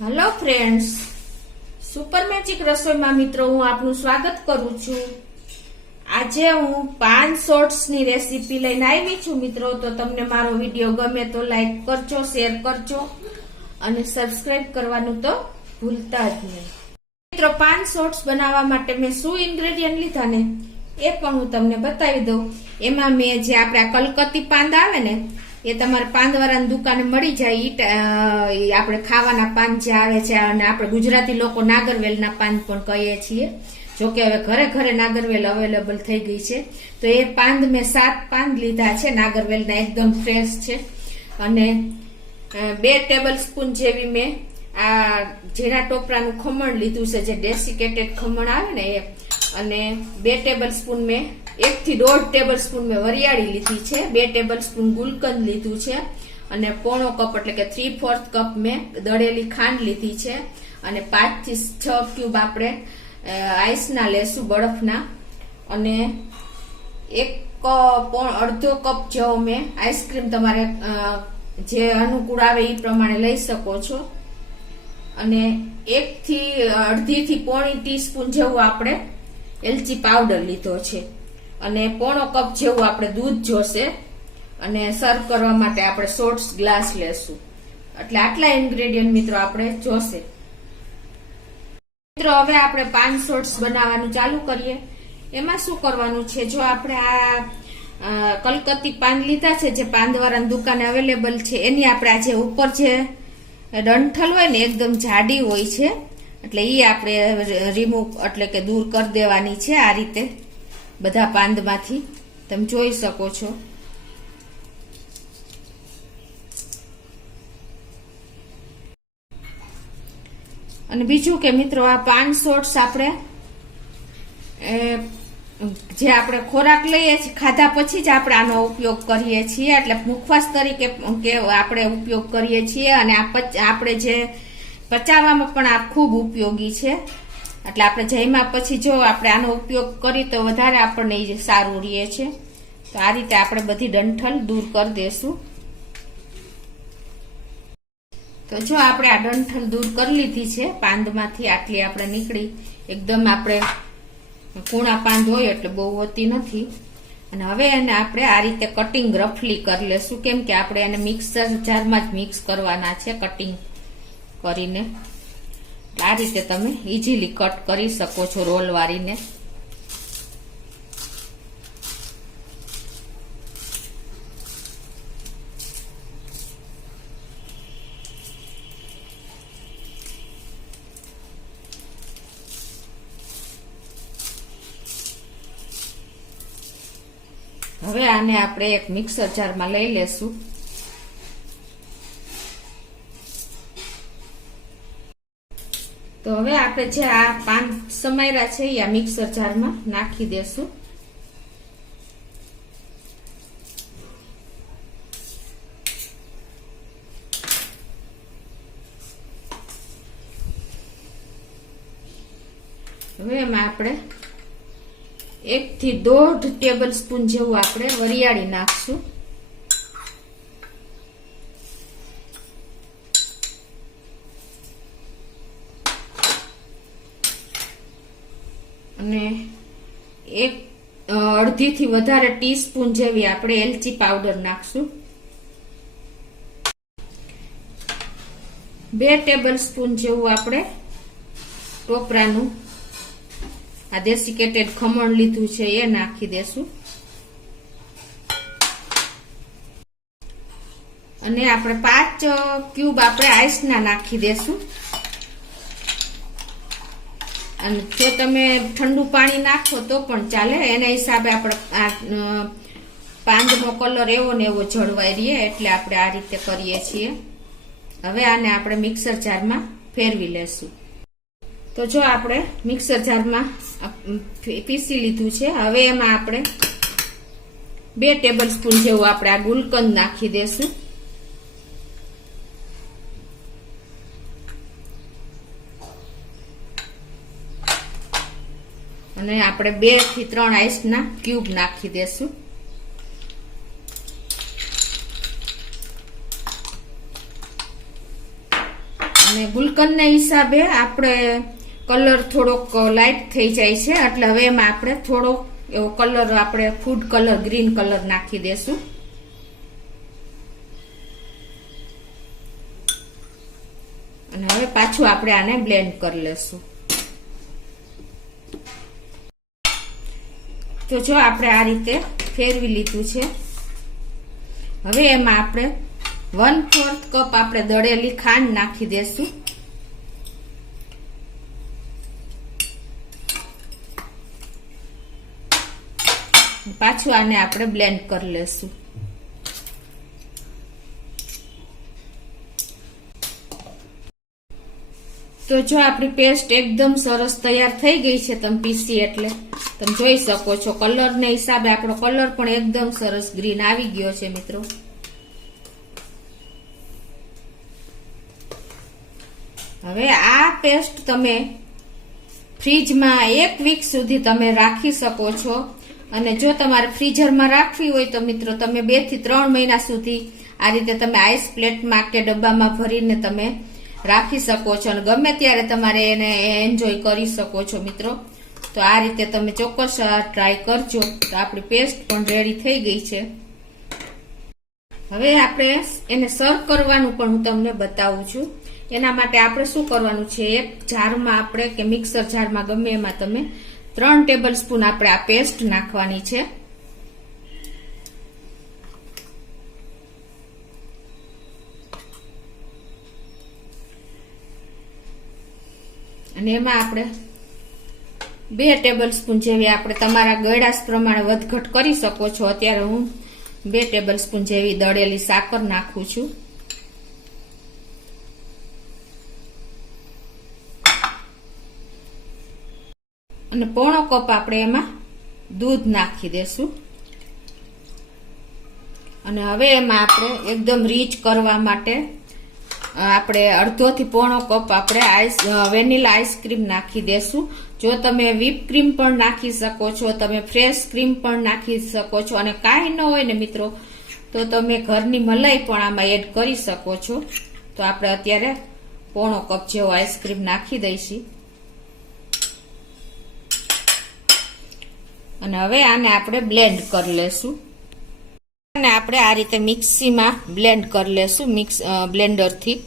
Hello friends, super magic રસોઈમાં મિત્રો હું આપનું સ્વાગત કરું છું। આજે હું 5 શોર્ટ્સની રેસીપી લઈને આવી છું મિત્રો। તો તમને મારો વિડીયો ગમે તો લાઈક કરજો, શેર કરજો અને સબસ્ક્રાઇબ કરવાનું તો ભૂલતા જ નહીં મિત્રો। 5 શોર્ટ્સ બનાવવા માટે મેં શું ઇન્ગ્રેડિયન્ટ લીધા ને એ પણ હું તમને બતાવી દઉં। એમાં મેં જે આપણે કલકત્તી પાંદ આવે ને એ તમારે પાંદવાળાની દુકાને મળી જાય। આપણે ખાવાના પાન જે આવે છે અને આપણે ગુજરાતી લોકો નાગરવેલના પાન પણ કહીએ છીએ। જોકે હવે ઘરે ઘરે નાગરવેલ અવેલેબલ થઈ ગઈ છે। તો એ પાંદ મેં 7 પાંદ લીધા છે નાગરવેલના, એકદમ ફ્રેશ છે। અને 2 ટેબલ સ્પૂન જેવી મેં આ જીરા ટોપરાનું ખમણ લીધું છે, જે ડેસિકેટેડ ખમણ આવે ને એ। અને 2 ટેબલ સ્પૂન મેં 1 થી 1.5 ટેબલ સ્પૂન મેં વરિયાળી લીધી છે। 2 ટેબલ સ્પૂન ગુલકંદ લીધું છે અને પોણો કપ એટલે કે 3/4 કપ મેં દળેલી ખાંડ લીધી છે। અને 5 થી 6 ક્યુબ આપણે આઈસના લેશું, બરફના। અને અડધો કપ જેવો મેં આઈસ્ક્રીમ તમારે જે અનુકૂળ આવે એ પ્રમાણે લઈ શકો છો। અને 1 થી અડધી થી પોણી ટીસ્પૂન જેવું આપણે એલચી પાવડર લીધો છે। અને પોણો કપ જેવું આપણે દૂધ જોશે। અને સર્વ કરવા માટે આપણે શોર્ટ્સ ગ્લાસ લેશું। એટલે આટલા ઇન્ગ્રેડિયન્ટ મિત્રો આપણે જોશે। મિત્રો હવે આપણે 5 શોર્ટ્સ બનાવવાનું ચાલુ કરીએ। એમાં શું કરવાનું છે, જો આપણે આ કલકત્તી પાન લીધા છે, જે પાંદવાળાની દુકાને અવેલેબલ છે, એની આપણે આ જે ઉપર જે ડંઠલ હોય ને એકદમ જાડી હોય છે, એટલે એ આપણે રિમૂવ એટલે કે દૂર કરી દેવાની છે। આ રીતે બધા પાંદમાંથી તમે જોઈ શકો છો। અને બીજું કે મિત્રો આ 5 શોર્ટ્સ આપણે જે આપણે ખોરાક લઈએ છીએ ખાધા પછી જ આપણે આનો ઉપયોગ કરીએ છીએ, એટલે મુખવાસ તરીકે કે આપણે ઉપયોગ કરીએ છીએ। અને આપણે જે પચાવવામાં પણ આ ખૂબ ઉપયોગી છે। એટલે આપણે જમ્યા પછી જો આપણે આનો ઉપયોગ કરી તો વધારે આપણને સારું રહે છે। તો આ રીતે આપણે બધી ડંઠલ દૂર કરી દેશું। તો જો આપણે આ ડંઠલ દૂર કરી લીધી છે પાંદમાંથી, આટલી આપણે નીકળી। એકદમ આપણે કૂણા પાંદ હોય એટલે બહુ હોતી નથી। અને હવે એને આપણે આ રીતે કટિંગ રફલી કરી લેશું, કેમ કે આપણે એને મિક્સર જારમાં જ મિક્સ કરવાના છે કટિંગ કરીને। આ રીતે તમે ઇઝીલી કટ કરી શકો છો રોલ વાળીને। હવે આને આપણે એક મિક્સર જારમાં લઈ લેશું। તો હવે આપણે જે આ પાન સમાર્યા છે એ આ મિક્સર જારમાં નાખી દેશું। હવે એમાં આપણે 1 થી 1.5 ટેબલ સ્પૂન જેવું આપણે વરિયાળી નાખશું। અને અડધી થી વધારે ટીસ્પૂન જેવી આપણે એલચી પાવડર નાખશું। 2 ટેબલ સ્પૂન જેવું આપણે ટોપરાનું આ ડેસિકેટેડ ખમણ લીધું છે એ નાખી દેશું। અને આપણે 5 ક્યુબ આપણે આઈસના નાખી દેશું। અને જો તમે ઠંડુ પાણી નાખો તો પણ ચાલે, એના હિસાબે આપણે આ પાંદનો કલર એવો ને એવો જળવાઈ રહે, એટલે આપણે આ રીતે કરીએ છીએ। હવે આને આપણે મિક્સર જારમાં ફેરવી લેશું। તો જો આપણે મિક્સર જારમાં પીસી લીધું છે। હવે એમાં આપણે 2 ટેબલ સ્પૂન જેવું આપણે આ ગુલકંદ નાખી દેશું। અને આપણે 2 થી 3 આઈસના ક્યુબ નાખી દેશું। અને ગુલકંદના હિસાબે આપણે કલર થોડોક લાઇટ થઈ જાય છે, એટલે હવે એમાં આપણે થોડોક એવો કલર આપણે ફૂડ કલર ગ્રીન કલર નાખી દેશું. અને હવે પાછું આપણે આને બ્લેન્ડ કરી લેશું. તો જો આપણે આ રીતે ફેરવી લીધું છે. હવે એમાં આપણે 1/4 કપ આપણે દળેલી ખાંડ નાખી દેશું. પાછું આને આપણે બ્લેન્ડ કરી લેશું. તો જો આપણી પેસ્ટ એકદમ સરસ તૈયાર થઈ ગઈ છે. તમે પીસી એટલે તમે જોઈ શકો છો કલરને હિસાબે આપણો કલર પણ એકદમ સરસ ગ્રીન આવી ગયો છે મિત્રો. હવે આ પેસ્ટ તમે ફ્રીજમાં 1 વીક સુધી તમે રાખી શકો છો. અને જો તમારે ફ્રીઝરમાં રાખવી હોય તો મિત્રો તમે 2 થી 3 મહિના સુધી આ રીતે તમે આઈસ પ્લેટમાં કે ડબ્બામાં ભરીને તમે રાખી શકો છો અને ગમે ત્યારે તમારે એને એન્જોય કરી શકો છો મિત્રો. તો આ રીતે તમે ચોક્કસ ટ્રાય કરજો. તો આપણી પેસ્ટ પણ રેડી થઈ ગઈ છે. હવે આપણે એને સર્વ કરવાનું પણ હું તમને બતાવું છું. એના માટે આપણે શું કરવાનું છે, એક જારમાં આપણે કે મિક્સર જારમાં ગમે એમાં તમે 3 ટેબલ સ્પૂન આપણે આ પેસ્ટ નાખવાની છે. અને એમાં આપણે 2 ટેબલ સ્પૂન જેવી આપણે તમારા ગળાશ પ્રમાણે વધઘટ કરી શકો છો. અત્યારે હું 2 ટેબલ સ્પૂન જેવી દળેલી સાકર નાખું છું. અને 1/4 કપ આપણે એમાં દૂધ નાખી દેશું. અને હવે એમાં આપણે એકદમ રીચ કરવા માટે આપણે 1/2 થી 1/4 કપ આપણે વેનીલા આઈસ્ક્રીમ નાખી દેશું. જો તમે વ્હીપ ક્રીમ પણ નાખી શકો છો, તમે ફ્રેશ ક્રીમ પણ નાખી શકો છો. અને કાંઈ ન હોય ને મિત્રો તો તમે ઘરની મલાઈ પણ આમાં એડ કરી શકો છો. તો આપણે અત્યારે 1/4 કપ જેવો આઈસ્ક્રીમ નાખી દઈશું. અને હવે આને આપણે બ્લેન્ડ કરી લેશું. અને આપણે આ રીતે મિક્સીમાં બ્લેન્ડ કરી લેશું બ્લેન્ડરથી.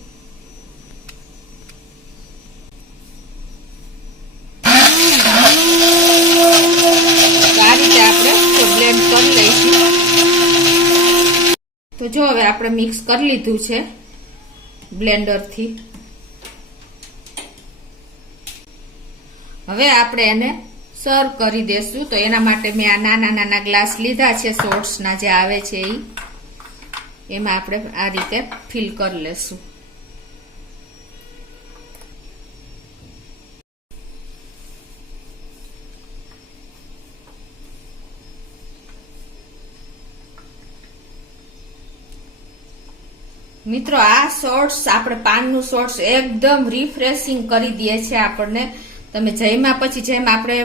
આ રીતે આપણે બ્લેન્ડ કરી લઈશું. તો જો હવે આપણે મિક્સ કરી લીધું છે બ્લેન્ડરથી. હવે આપણે એને સર્વ કરી દેશું. તો એના માટે મેં આ નાના નાના ગ્લાસ લીધા છે, શોર્ટ્સના જે આવે છે એમાં આપણે આ રીતે ફિલ કરી લેશું. મિત્રો આ શોર્ટ્સ આપણે પાનનું શોર્ટ્સ એકદમ રિફ્રેશિંગ કરી દે છે આપણને. તમે જમ્યા પછી જેમ આપણે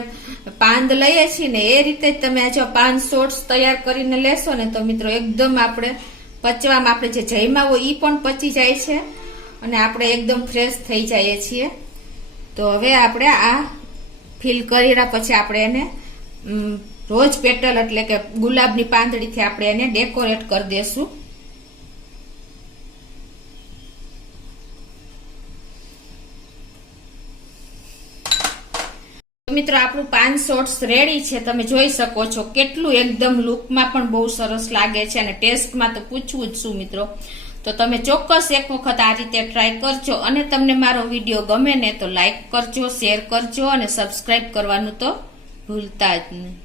પાંદ લઈએ છીએ ને એ રીતે જ તમે જો 5 શોર્ટ્સ તૈયાર કરીને લેશો ને તો મિત્રો એકદમ આપણે પચવામાં આપણે જે જમ્યા હોય એ પણ પચી જાય છે અને આપણે એકદમ ફ્રેશ થઈ જઈએ છીએ. તો હવે આપણે આ ફિલ કર્યા પછી આપણે એને રોજ પેટલ એટલે કે ગુલાબની પાંદડીથી આપણે એને ડેકોરેટ કરી દેશું. મિત્રો આપણું 5 શોર્ટ્સ રેડી છે. તમે જોઈ શકો છો કેટલું એકદમ લુકમાં પણ બહુ સરસ લાગે છે અને ટેસ્ટમાં તો પૂછવું જ શું મિત્રો. તો તમે ચોક્કસ એક વખત આ રીતે ટ્રાય કરજો. અને તમને મારો વિડીયો ગમે ને તો લાઈક કરજો, શેર કરજો અને સબસ્ક્રાઇબ કરવાનું તો ભૂલતા જ નહીં.